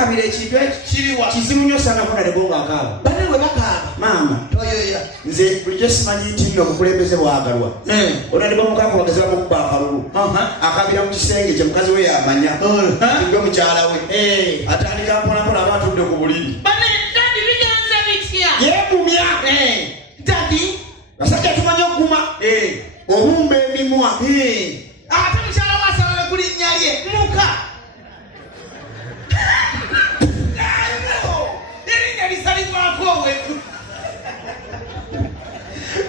bakabira ekintu ekiriwa kizibu nnyo sana kona ne bonga akaaba bane we bakaaba maama oyoya nze bulijjo simanyi nti nno obukulembeze bwagalwa ona ne bamukaako bagezi bamukuba akalulu akabira mu kisenge kye mukazi we yamanya tugwe mukyala we atandika mpolampola aba atudde ku buliri bane dadi bigenze bitya yeegumya dadi basajja tumanyi okuguma obumba emimwa ate mukyala wasalawe ku linnya lye muka erinnya lisalibwako owetu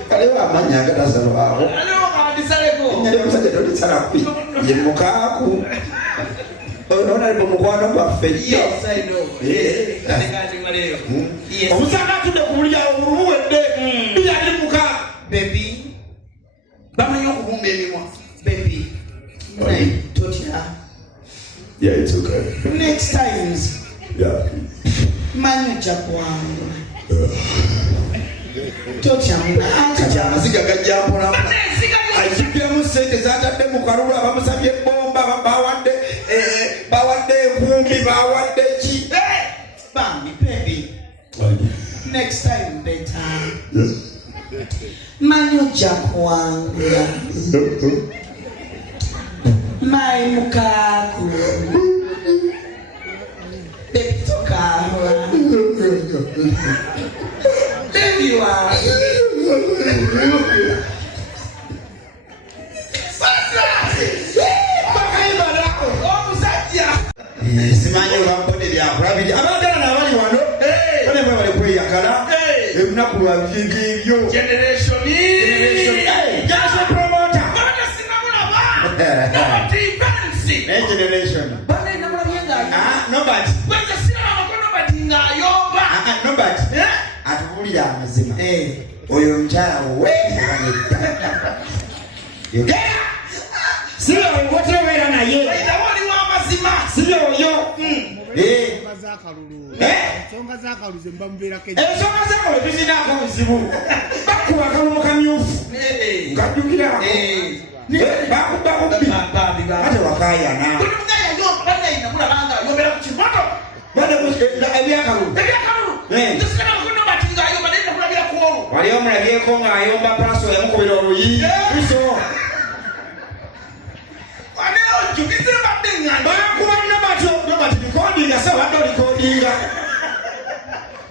kalewo amanya agatasalwako aliwo omusajja tolisalaku ye mukaaku onalipo mukwano gwaffe omusanga atudde ku buliri awo bulumuwedde biyali mukaaku bebi bamanyi okubumba emimwa bebi totya Yeah, it's okay. next times Yeah. manyi ojja kuwangula totya kati amaziga gajja mpola ajjukiramu sente zatadde mu kalulu abamusabye ebbomba bawadde enkumbi bawadde ki bambi bebi next time better manyi ojja kuwangula mai mukaku bebi tokawa bebi wa simanyi olwampode byakulabiri abagala nabali wano banemwe bali kweyagala elunaku lwabyebyo atubulira amazima oyo omukyala wowe siyowoteweera naye siyoyo ensonga z'akalulu ze mba mubeerako ensonga zakalulu tuzinaako buzibu bakuba akalulu kamyufu ngajjukira bakubako bbi ate wakayana ebyakalulu wali omulabyeko ng'ayomba paso yamukubira oluyi bakubanna batyo nobati likodinga sabadde olikodinga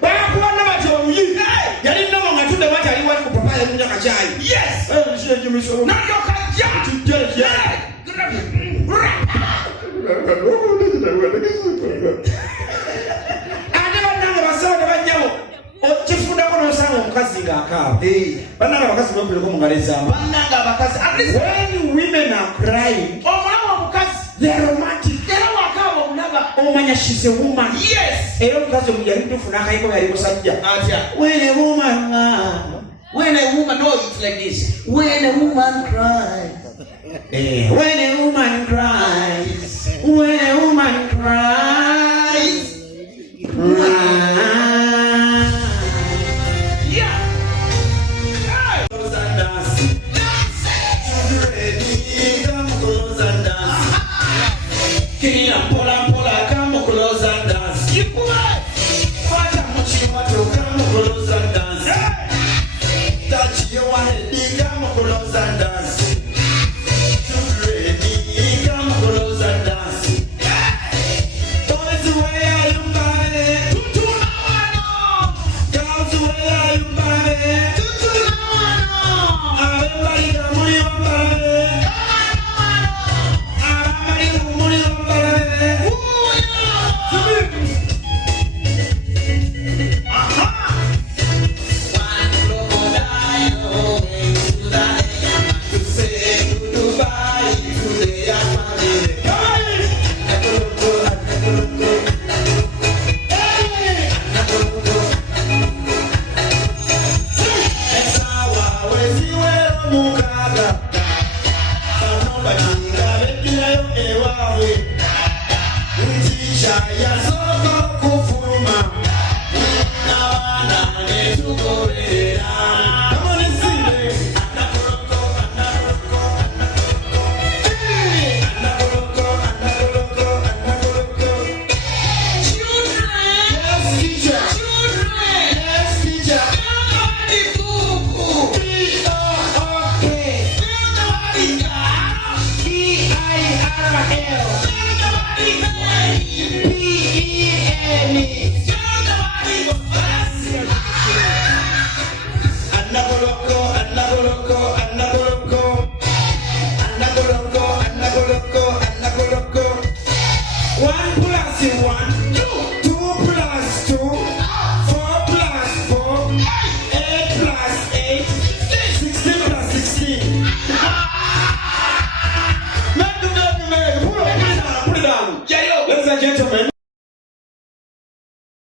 bakubanna batyo oluyi yali nomo nga tudde bati ali wali ku papaaya munya kacyayi ate bannanga basawo ne bajjawo okifundako nosanga omukazi ng'akaaba bannanga abakazi bempuleko mu ngalo ezamba when women are crying they are romantic omanya she's a woman era omukazi omu yali mutuufu n'akayimbo yali musajja when a woman no, it's like this. When a woman cries, when a woman cries, when a woman cries, Ladies and gentlemen.